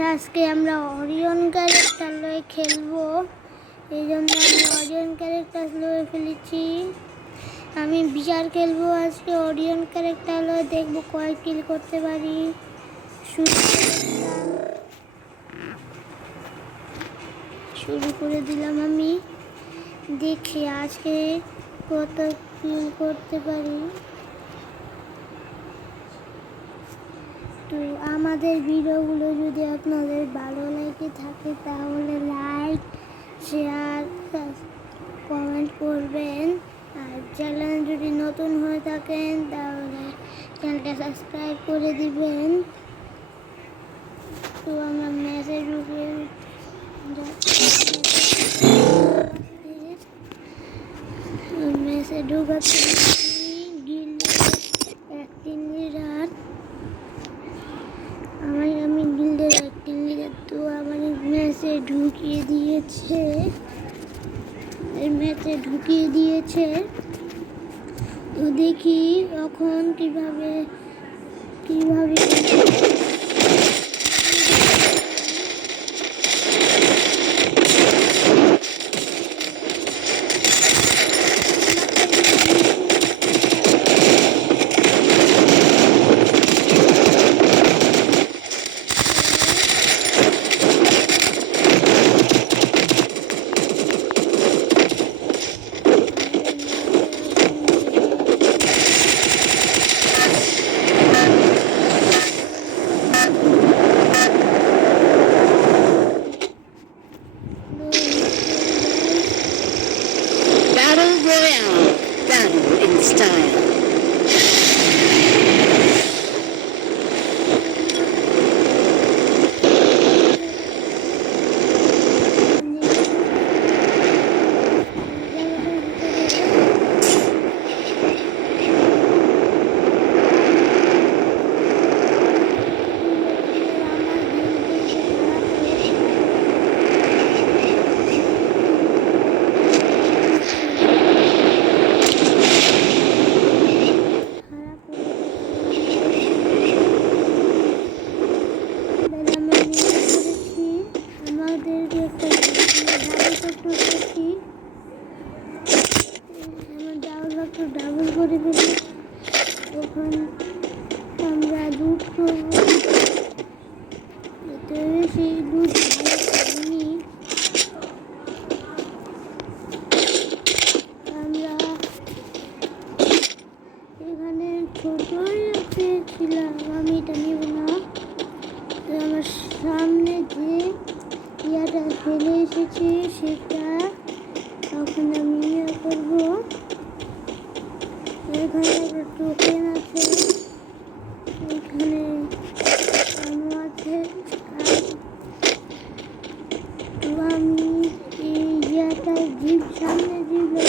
আজকে আমরা Orion character লয়ে খেলবো, এই জন্য আমি অরিয়ন ক্যারেক্টার লয়ে ফেলেছি। আমি বিচার খেলবো আজকে অরিয়ন ক্যারেক্টার লয়ে, দেখবো কয় কিল করতে পারি। শুরু করে দিলাম আমি, দেখি আজকে কত কিল করতে পারি। তো আমাদের ভিডিওগুলো যদি আপনাদের ভালো লেগে থাকে তাহলে লাইক, শেয়ার, কমেন্ট করবেন। আর চ্যানেল যদি নতুন হয়ে থাকেন তাহলে চ্যানেলটা সাবস্ক্রাইব করে দিবেন। তো আমরা ম্যাচে ঢুকাতে আমি গিল্ডের একটি লিডার। তো আমার ম্যাচে ঢুকিয়ে দিয়েছে। তো দেখি এখন কিভাবে Battle Royale. Battle in style. Double করে দিলে তখন আমরা দুধ করবো। সেই দুধ ভালো আমরা এখানে ছোটই ছিলাম, আমি এটা নেব না। আমার সামনে যে ইয়াটা ফেলে এসেছি সেটা তখন আমি ইয়ে করবো। এখানে একটা টোকেন আছে, এখানে আছে। তো আমি এই ইয়াটা সামনে এগোবো।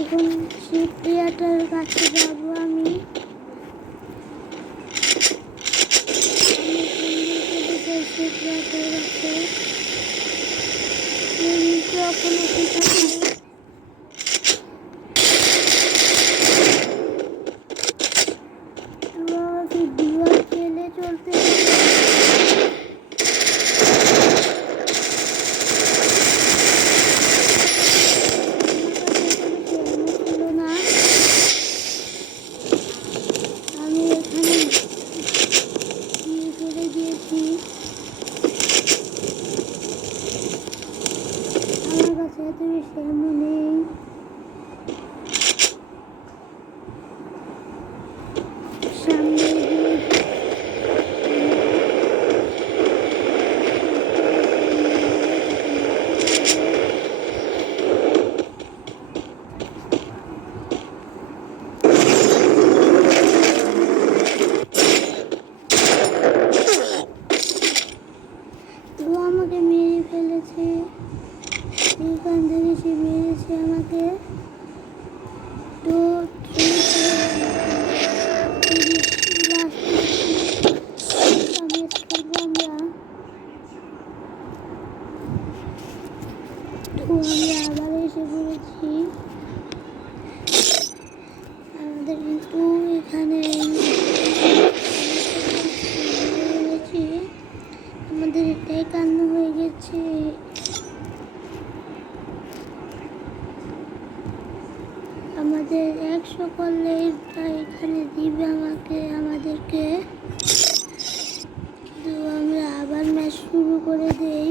এখন সেই প্লেয়ারটার কাছে যাবো আমি। চলতে আমার আছে, এত বেশি এমন নেই। সামনে এগিয়ে তো আমাকে মেরে ফেলেছে, এখান থেকে সে মেরেছে আমাকে। তো আমরা আবার এসে পড়েছি। আমাদের কিন্তু এখানে আমাদের এটাই কান্না হয়ে গেছে। আমাদের 100 করলে এখানে দিবে আমাদেরকে। তো আমরা আবার ম্যাচ শুরু করে দেই।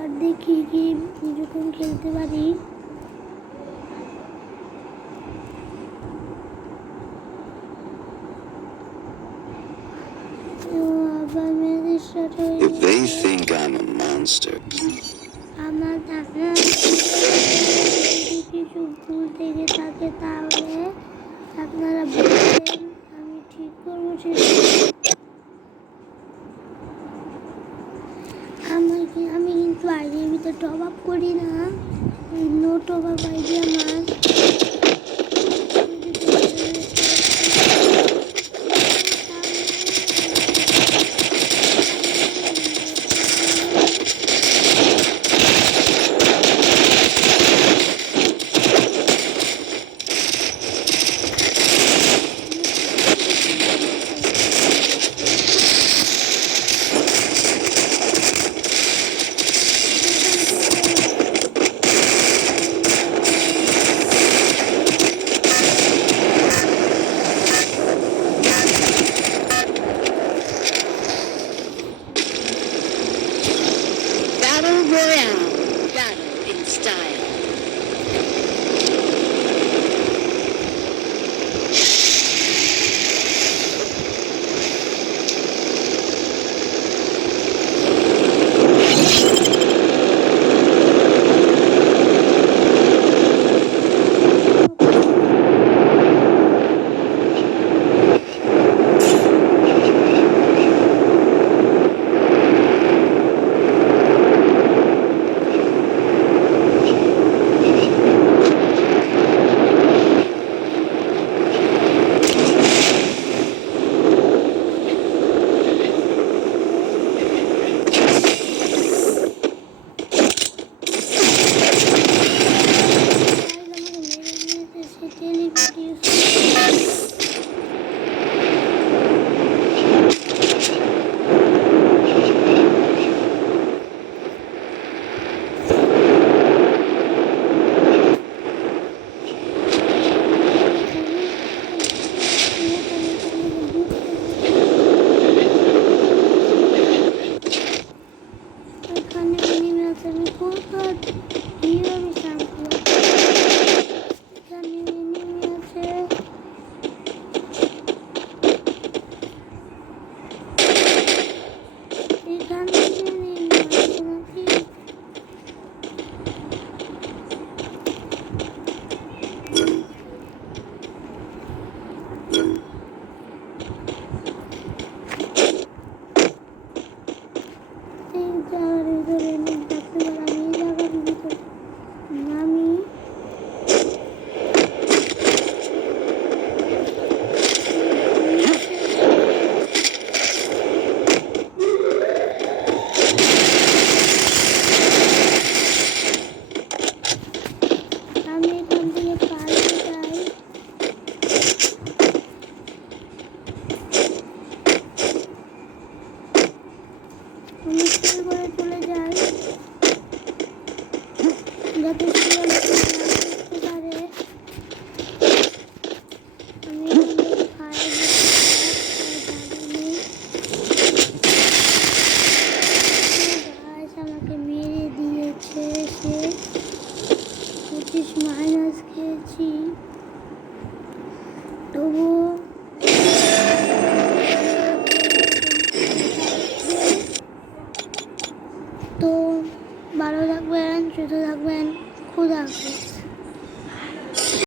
আর দেখি কি এরকম খেলতে পারি। তো আবার ম্যাচ স্টার্ট হয়ে If they গেছে। think I'm a monster, আপনার যদি কিছু ভুল থেকে থাকে তাহলে আপনারা বলবেন, আমি ঠিক করবো সেটা। আমি কিন্তু আইডির ভিতরে টপ আপ করি না, নো টপ আপ আইডি আমার। Battle Royale. Battle in style. আমি করে চলে যাই। ম্যাচ খেয়েছি, তবু তো ভালো থাকবেন, সুস্থ থাকবেন, খুদা হাফেজ।